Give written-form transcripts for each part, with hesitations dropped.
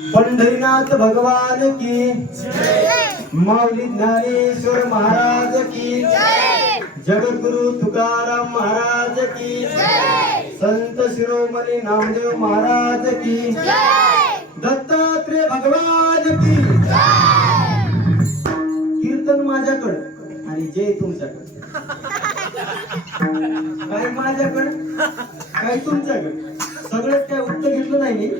पंढरीनाथ भगवान की माऊली ज्ञानेश्वर महाराज की जगद्गुरु तुकाराम महाराज की संत शिरोमणी नामदेव महाराज की दत्तात्रेय भगवान की कीर्तन माझ्याकडे आणि जय तुमच्याकडे. काय माझ्याकडे काय तुमच्याकडे, सगळंच काय उत्तर घेतलं नाही.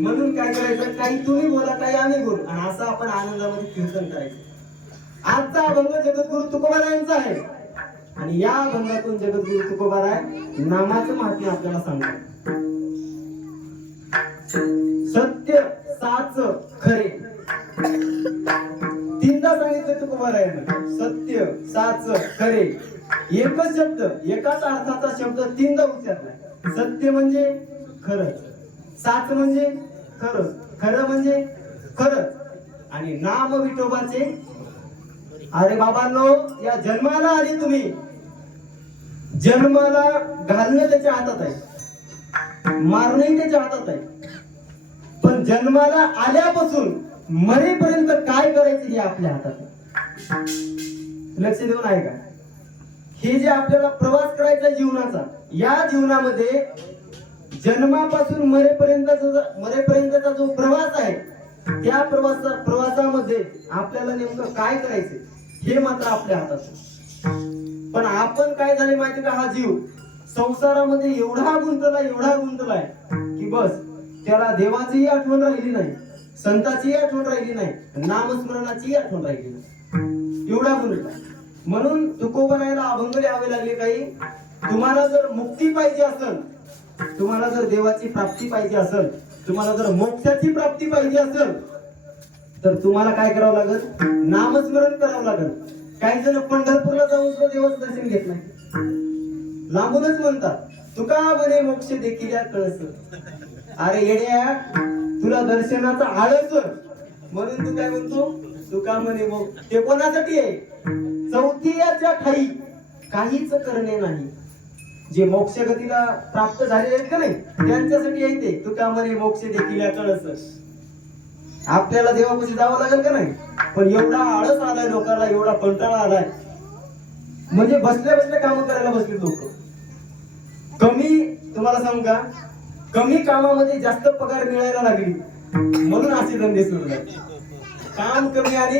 म्हणून काय करायचं, काही तुम्ही बोला काही आम्ही बोलू आणि असं आपण आनंदामध्ये कीर्तन करायचं. आजचा अभंग जगद्गुरु तुकोबारायांचा आहे आणि या अभंगातून जगद्गुरु तुकोबाराय नामाचं महात्म्य आपल्याला सांगतात. सत्य साच खरे तीनदा सांगितलं तुकोबारायांना. सत्य साच खरे एकच शब्द, एकाच अर्थाचा शब्द तीनदा उच्चारलाय. सत्य म्हणजे खरंच, साच म्हणजे खरंच, खरं म्हणजे खरंच आणि नाम विठोबाचे. अरे बाबांनो, या जन्माला आले तुम्ही, जन्माला घालणं त्याच्या हातात आहे, मारणंही त्याच्या हातात आहे, पण जन्माला आल्यापासून मरेपर्यंत काय करायचं हे आपल्या हातात आहे. लक्ष देऊन आहे का? हे जे आपल्याला प्रवास करायचा जीवनाचा, या जीवनामध्ये जन्मापासून मरेपर्यंतचा जो प्रवास आहे, त्या प्रवासामध्ये आपल्याला नेमकं काय करायचं हे मात्र आपल्या हातात आहे. पण आपण काय झाले माहिती का, हा जीव संसारामध्ये एवढा गुंतलाय की बस त्याला देवाचीही आठवण राहिली नाही, संताचीही आठवण राहिली नाही, नामस्मरणाचीही आठवण राहिली नाही, एवढा गुंतला. म्हणून तुकोबारायला अभंग लिहावे लागले. काही तुम्हाला जर मुक्ती पाहिजे असेल, तुम्हाला जर देवाची प्राप्ती पाहिजे असेल, तुम्हाला जर मोक्षाची प्राप्ती पाहिजे असेल, तर तुम्हाला काय करावं लागेल, नामस्मरण करावं लागेल. काही जण पंढरपूरला जाऊन सुद्धा देवाचं दर्शन घेत नाही, लांबूनच म्हणतात तुका म्हणे मोक्ष देखील कळस. अरे येड्या, तुला दर्शनाचा आळस म्हणून तू काय म्हणतो तुका म्हणे मोक्ष. ते कोणासाठी आहे? चौथीच्या ठाई काहीच करणे नाही. जे मोक्ष गतीला प्राप्त झालेले आहेत का नाही, त्यांच्यासाठी येते तुका म्हणे मोक्ष देखील कळस. आपल्याला देवापाशी जावं लागेल का नाही, पण एवढा आळस आलाय लोकांना, एवढा कंटाळा आलाय, म्हणजे बसल्या बसल्या काम करायला बसले लोक. कमी, तुम्हाला सांगू का, कमी कामामध्ये जास्त पगार मिळायला लागली म्हणून असे धंदे सुरू झाले. काम कमी आणि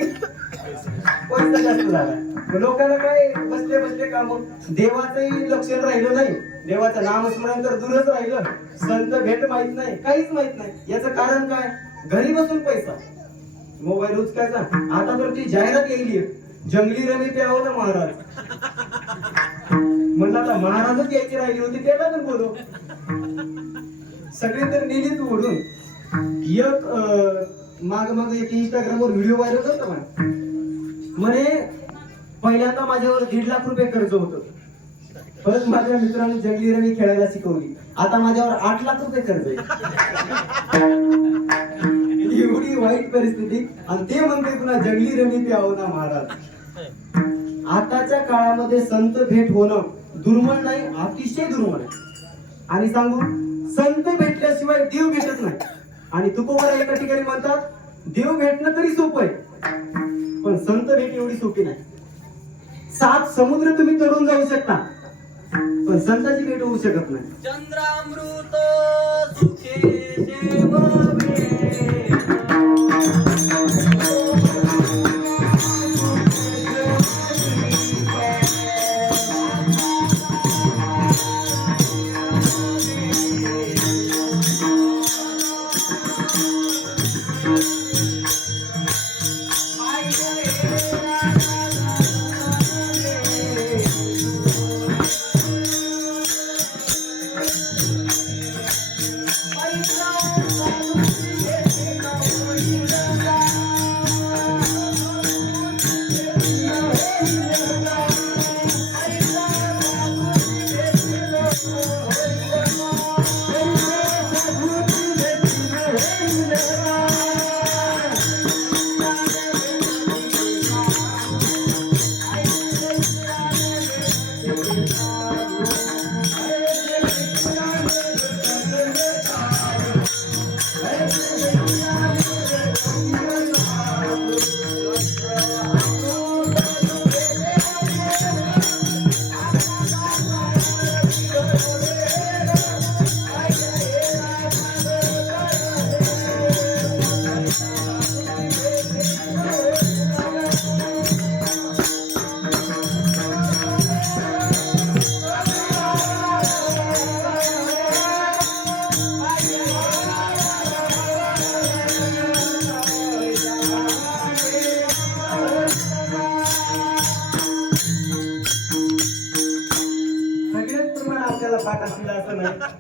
पैसा जास्त झाला. लोकांना काय बसले बसले काम, देवाचंही लक्षण राहिलं नाही, देवाचं नामस्मरण तर दूरच राहिलं, संत भेट माहित नाही, काहीच माहित नाही. याचं कारण काय? घरी बसून पैसा, मोबाईल उचकायचा. आता तर ती जाहिरात येईल, जंगली रमी प्यावं ना महाराज. म्हणलं आता महाराजच यायची राहिली होती, त्याला पण बोलू. सगळे तर नेली तू ओढून. एक माग एक इंस्टाग्रामवर व्हिडिओ व्हायरल होता म्हणे, पहिल्यांदा माझ्यावर 1.5 लाख रुपये खर्च होतं, परत माझ्या मित्रांनी जंगली रमी खेळायला शिकवली, आता माझ्यावर 8 लाख रुपये खर्च आहे. एवढी वाईट परिस्थिती, आणि ते म्हणते पुन्हा जंगली रमी प्यावं ना महाराज. आताच्या काळामध्ये संत भेट होणं दुर्मिळ नाही, अतिशय दुर्मिळ आहे. आणि सांगू, संत भेटल्याशिवाय देव भेटत नाही. आणि तुकोबाराय एका ठिकाणी म्हणतात, देव भेटणं तरी सोपं आहे, पण संत भेट एवढी सोपी नाही. 7 समुद्र तुम्ही तरून जाऊ शकता, पण संताची भेट होऊ शकत नाही. चंद्रामृत सुखे देव Bye.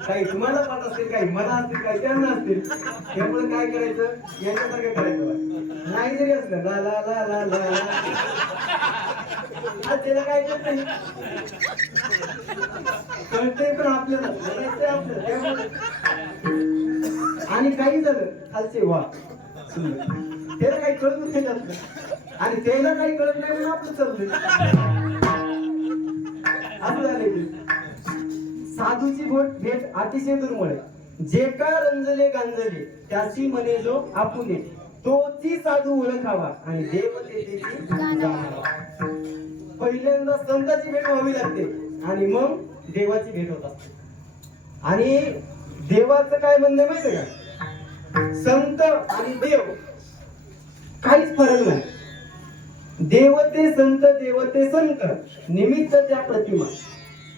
काही तुम्हाला पाठ असतील, काही मला असतील, काही त्यांना असतील. त्यामुळे काय करायचं, याच्यासारखं करायचं बा. नाही जरी असलं ला ला ला ला ला ला. आज त्याला काय करत नाही, कळतंय पण आपल्याला, बोलायचंय आपल्याला. त्यामुळे आणि काही झालं खालचे वा सुंदर, त्याला काही कळत नाही त्यातलं. आणि त्याला काही कळत नाही म्हणून आपलं चाललंय. असं झालंय ते. साधूची भेट अतिशय दुर्मिळ आहे. जे का रंजले गांजले त्याची म्हणे जो आपुले, तोची साधू ओळखावा आणि देव तेची जाणावा. पहिल्यांदा संताची भेट व्हावी लागते आणि मग देवाची भेट होत असते. आणि देवाचं काय म्हणणं माहितीये का, संत आणि देव काहीच फरक नाही. देवते संत, देवते संत, निमित्त त्या प्रतिमा.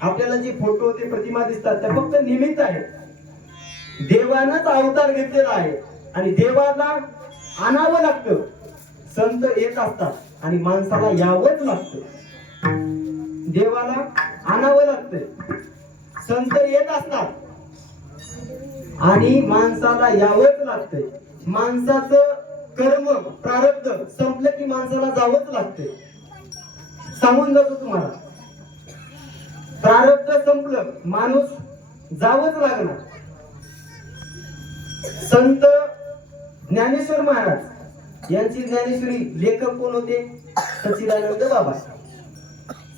आपल्याला जे फोटो ते प्रतिमा दिसतात त्या फक्त निमित्त आहेत. देवानंच अवतार घेतलेला आहे आणि देवाला आणावं लागतं. संत येत असतात आणि माणसाला यावंच लागतं. देवाला आणावं लागतं, संत येत असतात आणि माणसाला यावंच लागतंय. माणसाचं कर्म प्रारब्ध संपलं की माणसाला जावंच लागतंय. सांगून जातो तुम्हाला, प्रारब्ध संपलं माणूस जावंच लागणार. संत ज्ञानेश्वर महाराज यांची ज्ञानेश्वरी लेखक कोण होते, सच्चिदानंद बाबा.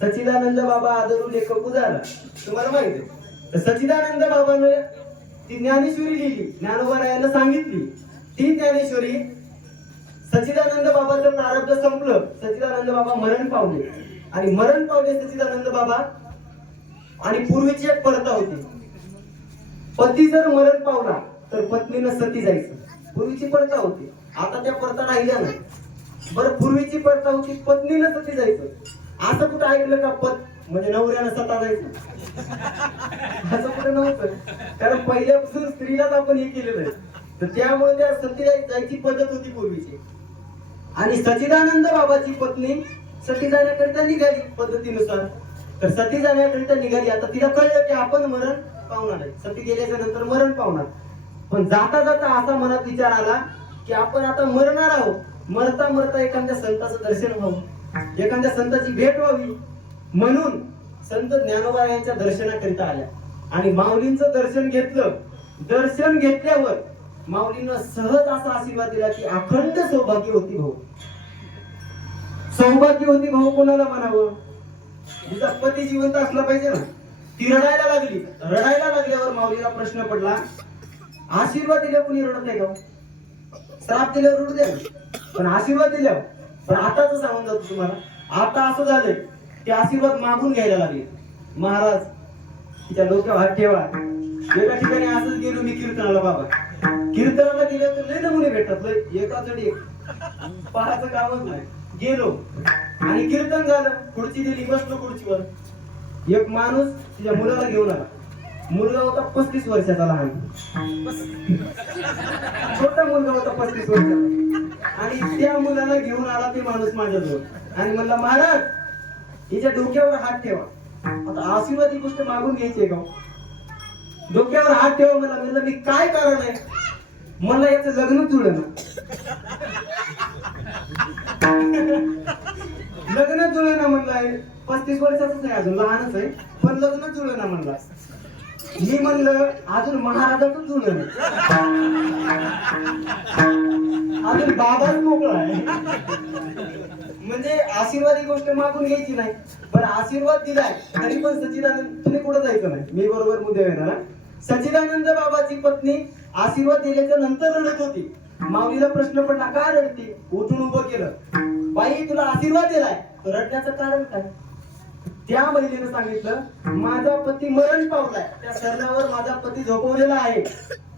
सच्चिदानंद बाबा आदरू लेखक उदाहरण तुम्हाला माहिती आहे. तर सच्चिदानंद बाबाने ती ज्ञानेश्वरी लिहिली, ज्ञानोबा सांगितली. ती ज्ञानेश्वरी सच्चिदानंद बाबाचं प्रारब्ध संपलं, सच्चिदानंद बाबा मरण पावले आणि मरण पावले सच्चिदानंद बाबा. आणि पूर्वीची एक प्रथा होती, पती जर मरण पावला तर पत्नीनं सती जायचं. पूर्वीची प्रथा होती, आता त्या प्रथा राहिल्या नाही. बरं, पूर्वीची प्रथा होती पत्नीनं सती जायचं. असं कुठं ऐकलं का पत म्हणजे नवऱ्यानं सता जायचं? असं कुठं नव्हतं, कारण पहिल्यापासून स्त्रीलाच आपण हे केलेलं आहे. तर त्यामुळे त्या सती जायची पद्धत होती पूर्वीची. आणि सच्चिदानंद बाबाची पत्नी सती जाण्याकरिता निघाली पद्धतीनुसार. तर सती जाण्याकरिता निघाली. आता तिला कळलं की आपण मरण पावणार आहे, सती गेल्याच्या नंतर मरण पावणार. पण जाता जाता असा मनात विचार आला की आपण आता मरणार आहोत, मरता मरता एखाद्या संताचं दर्शन व्हावं, एखाद्या संताची भेट व्हावी. म्हणून संत ज्ञानोबा यांच्या दर्शनाकरिता आल्या आणि माऊलींचं दर्शन घेतलं. दर्शन घेतल्यावर माऊलींना सहज असा आशीर्वाद दिला की अखंड सौभाग्य होती भाऊ. सौभाग्य होती भाऊ कोणाला म्हणावं, तिचा पती जिवंत असला पाहिजे ना. ती रडायला लागली. रडायला लागल्यावर माऊलीला प्रश्न पडला, आशीर्वाद दिल्या कुणी रडत नाही का? श्राप दिल्यावर रडू द्या, पण आशीर्वाद दिल्यावर. पण आताच सांगून जातो तुम्हाला, आता असं झालंय की आशीर्वाद मागून घ्यायला लागले. महाराज तिच्या डोक्यावर हात ठेवा. एका ठिकाणी असंच गेलो मी कीर्तनाला बाबा. कीर्तनाला गेलो तर लय नमुने भेटतात, लय एका चढ एक पहायचं कामच नाही. गेलो आणि कीर्तन झालं, खुर्ची दिली, बसलो खुर्चीवर. एक माणूस तिच्या मुलाला घेऊन आला. मुलगा होता 35 वर्षाचा, लहान छोटा मुलगा होता 35 वर्षाचा. आणि त्या मुलाला घेऊन आला ते माणूस माझ्याजवळ आणि म्हणला, महाराज हिच्या डोक्यावर हात ठेवा. आता आशीर्वाद ही गोष्ट मागून घ्यायची आहे का? डोक्यावर हात ठेवा मला. म्हणलं मी काय कारण आहे? मला याचं लग्न जुळलं ना. लग्न जुळलं ना म्हणलं. 35 वर्षाचंच आहे, अजून लहानच आहे, पण लग्न जुळलं ना म्हणला. मी म्हणलं अजून महाराजाचं जुळलं नाही, अजून बाबाच मोकळा आहे. म्हणजे आशीर्वाद ही गोष्ट मागून घ्यायची नाही. पण आशीर्वाद दिलाय तरी पण सच्चिदानंद तुम्ही कुठं जायचं नाही, मी बरोबर मुद्दे येणार. सच्चिदानंद बाबाची पत्नी आशीर्वाद दिल्याच्या नंतर रडत होती. माऊलीला प्रश्न पडला, का रडते? उठून उभं केलं. बाई तुला आशीर्वाद दिलाय, रडण्याचं कारण काय? त्या महिलेनं सांगितलं, माझा पती मरण पावलाय, त्या सरणावर माझा पती झोपवलेला आहे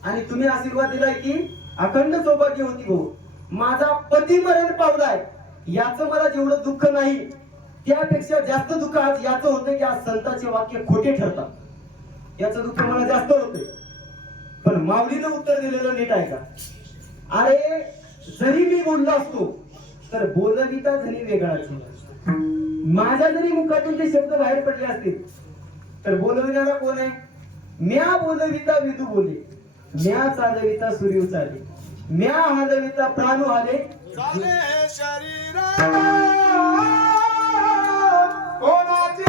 आणि तुम्ही आशीर्वाद दिलाय की अखंड सौभाग्य होती भाऊ. माझा पती मरण पावलाय, याचं मला जेवढं दुःख नाही त्यापेक्षा जास्त दुःख आज याचं होतं की आज संतांचे वाक्य खोटे ठरतात. याचं दुःख मला जास्त होते. पण माऊलीनं उत्तर दिलेलं नीट आहे का? अरे जरी मी बोललो असतो तर बोलविता धनी वेगळाच. माझ्या जरी मुखातून ते शब्द बाहेर पडले असतील तर बोलविणारा कोण आहे? म्या बोलविता विदू बोले, म्या चालविता सूर्य चाले, म्या हलविता प्राणू हाले, झाले हे शरीर कोणाचे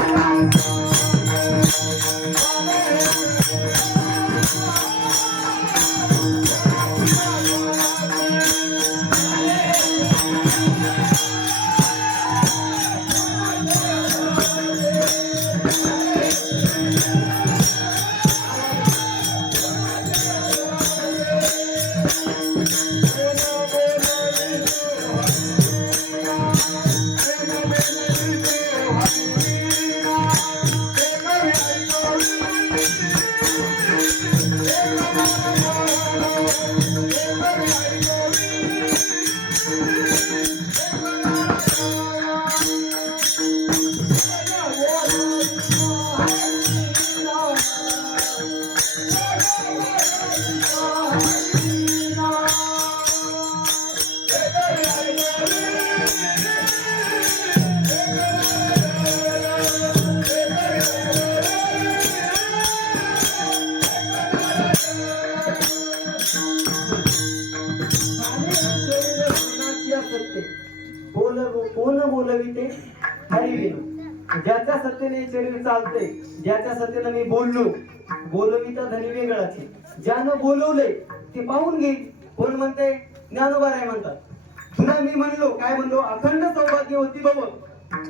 कोण बोलविते हरिविनो, ज्याच्या सत्तेने शरीर चालते, ज्याच्या सत्तेने मी बोललो, बोलविता धनी वेगळाचे, ज्यानं बोलवले ते पाहून घे. कोण म्हणते? ज्ञानोबा राय म्हणतात. तुला मी म्हणलो, काय म्हणलो? अखंड सौभाग्य होती बाबा,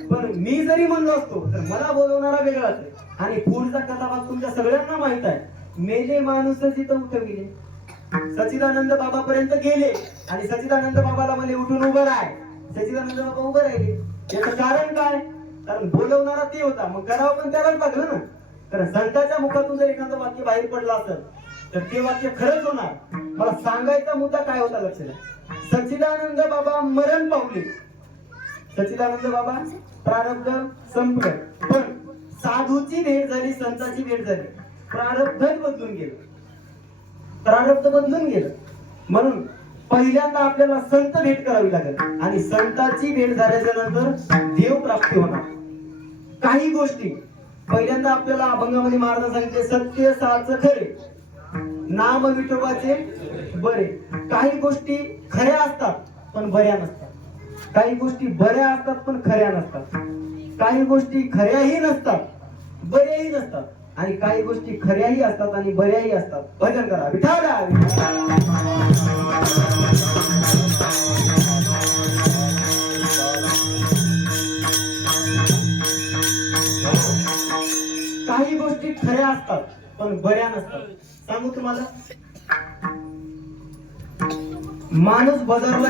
पण मी जरी म्हणलो असतो तर मला बोलवणारा वेगळाच आहे. आणि पुढचा कथाभाग तुमच्या सगळ्यांना माहित आहे. मेले माणूस जिथं उठविले, सच्चिदानंद बाबापर्यंत गेले आणि सच्चिदानंद बाबाला म्हणे उठून उभं राह. सच्चिदानंद बाबा उभं राहिले. याचं कारण काय? कारण बोलवणारा ते होता, मग करावं पण त्यालाच लागलं ना. कारण संतांच्या मुखातून जर एखादं वाक्य बाहेर पडलं असेल तर ते वाक्य खरंच होणार. मला सांगायचा मुद्दा काय होता लक्षात द्या. सच्चिदानंद बाबा मरण पावले, सच्चिदानंद बाबा प्रारब्ध संपलं, पण साधूची भेट झाली, संतांची भेट झाली, प्रारब्धच बदलून गेलं, प्रारब्ध बदलून गेलं. म्हणून पहिल्यांदा आपल्याला संत भेट करावी लागेल आणि संतांची भेट झाल्याच्या नंतर देव प्राप्ती होणार. काही गोष्टी पहिल्यांदा आपल्याला अभंगामध्ये महाराज सांगितले, सत्य साच खरे, नाम विठोबाचे बरे. काही गोष्टी खऱ्या असतात पण बऱ्या नसतात, काही गोष्टी बऱ्या असतात पण खऱ्या नसतात, काही गोष्टी खऱ्याही नसतात बऱ्याही नसतात, आणि काही गोष्टी खऱ्याही असतात आणि बऱ्याही असतात. भजन करा विठाला. काही गोष्टी खऱ्या असतात पण बऱ्या नसतात. सांगू तुम्हाला, माणूस बाजारला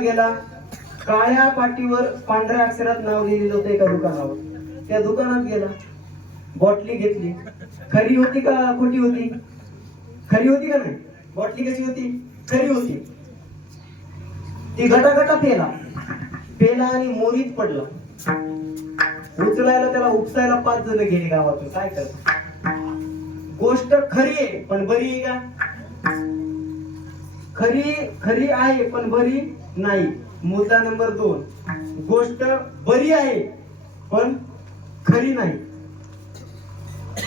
गेला, काळ्या पाटीवर पांढऱ्या अक्षरात नाव लिहिलेलं होतं एका दुकानावर. त्या दुकानात गेला, बॉटली घेतली. खरी होती का खोटी होती? खरी होती का नाही? बॉटली कशी होती? खरी होती. ती गटागटा पेला आणि मोरीत पडला. उचलायला त्याला उपसायला 5 जण गेले गावातून. काय करत? गोष्ट खरी आहे पण बरी आहे का? खरी आहे पण बरी नाही. मुद्दा नंबर 2, गोष्ट बरी आहे पण खरी नाही.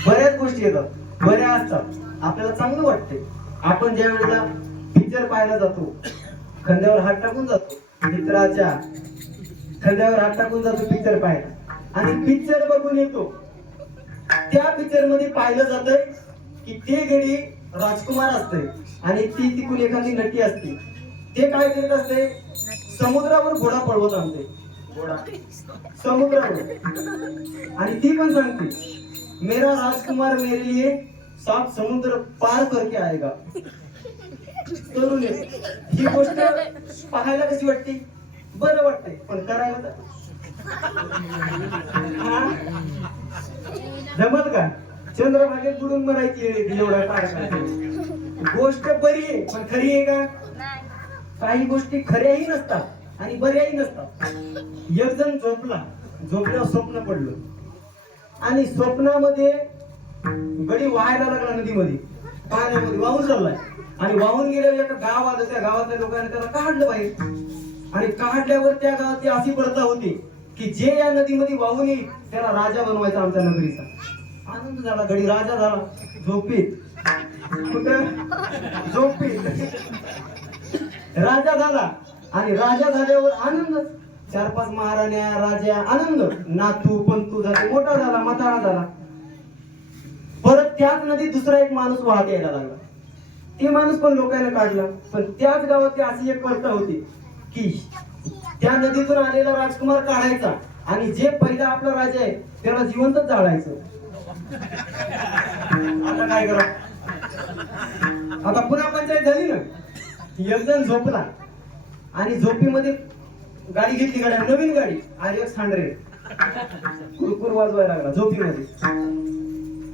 बऱ्याच गोष्टी येतात, बऱ्या असतात, आपल्याला चांगलं वाटते. आपण ज्या वेळेला पिक्चर पाहायला जातो, खांद्यावर हात टाकून जातो, मित्राच्या खांद्यावर हात टाकून जातो पिक्चर पाहायला, आणि पिक्चर बघून येतो. त्या पिक्चर मध्ये पाहिलं जातंय की ते गडी राजकुमार असते आणि ती तिकून एखादी नटी असते. ते काय करत असते? समुद्रावर घोडा पळवत आणते, घोडा समुद्रावर. आणि ती पण सांगते, मेरा राजकुमार मेरे लिए 7 समुद्र पार करके आएगा. करून येते. ही गोष्ट पाहायला कशी वाटते? बरं वाटते, पण करायला तर जमत का? चंद्रभागेत बुडून मरायची एवढा टाळा. गोष्ट बरी आहे पण खरी आहे का? काही गोष्टी खऱ्याही नसतात आणि बऱ्याही नसतात. एक जण झोपल्यावर स्वप्न पडलं आणि स्वप्नामध्ये गडी वाहायला लागला, नदीमध्ये पाण्यामध्ये वाहून चाललाय. आणि वाहून गेल्यावर एका गाव आलं, त्या गावातल्या लोकांनी त्याला काढलं बाहेर. आणि काढल्यावर त्या गावाची अशी प्रथा होती की जे या नदीमध्ये वाहून येईल त्याला राजा बनवायचा आमच्या नगरीचा. आनंद झाला, घडी राजा झाला झोपीत. कुठं झोपीत राजा झाला. आणि राजा झाल्यावर आनंद, 4-5 महाराण्या राजा आनंद, नातू पंतू झाले, मोठा झाला, म्हातारा झाला. परत त्याच नदीत दुसरा एक माणूस वाहत यायला लागला. ते माणूस पण लोकांना काढला. पण त्याच गावात अशी एक प्रथा होती की त्या नदीतून आलेला राजकुमार काढायचा आणि जे पहिला आपला राजा आहे त्याला जिवंतच जाळायचं. आता काय करा, आता पुन्हा पंचायत झाली ना. एक जण झोपला आणि झोपीमध्ये गाडी घेतली, गाड्या नवीन गाडी RX 100 कुरकुर वाजवायला लागला झोपीमध्ये,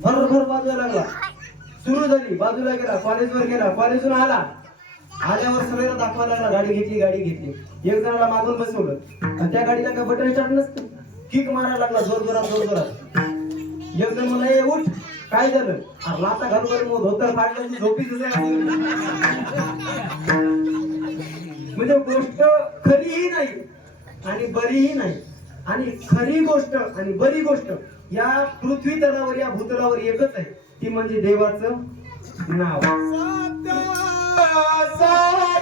भरभर वाजवायला लागला. सुरू झाली, बाजूला गेला, कॉलेजवर गेला, कॉलेजून आल्यावर सगळ्यांना दाखवायला लागला गाडी घेतली. एक जणाला मागून बसवलं आणि त्या गाडीला काय बटन स्टार्ट नसतं, किक मारायला लागला जोरजोरात. एक जण म्हणला, ए उठ, काय झालं? अरे लाथा घालून मग धोतर फाडलं, झोपीच म्हणजे गोष्ट खरीही नाही आणि बरीही नाही. आणि खरी गोष्ट आणि बरी गोष्ट या पृथ्वी तलावर, या भूतलावर एकच आहे, ती म्हणजे देवाचं नाव. सत्य साचा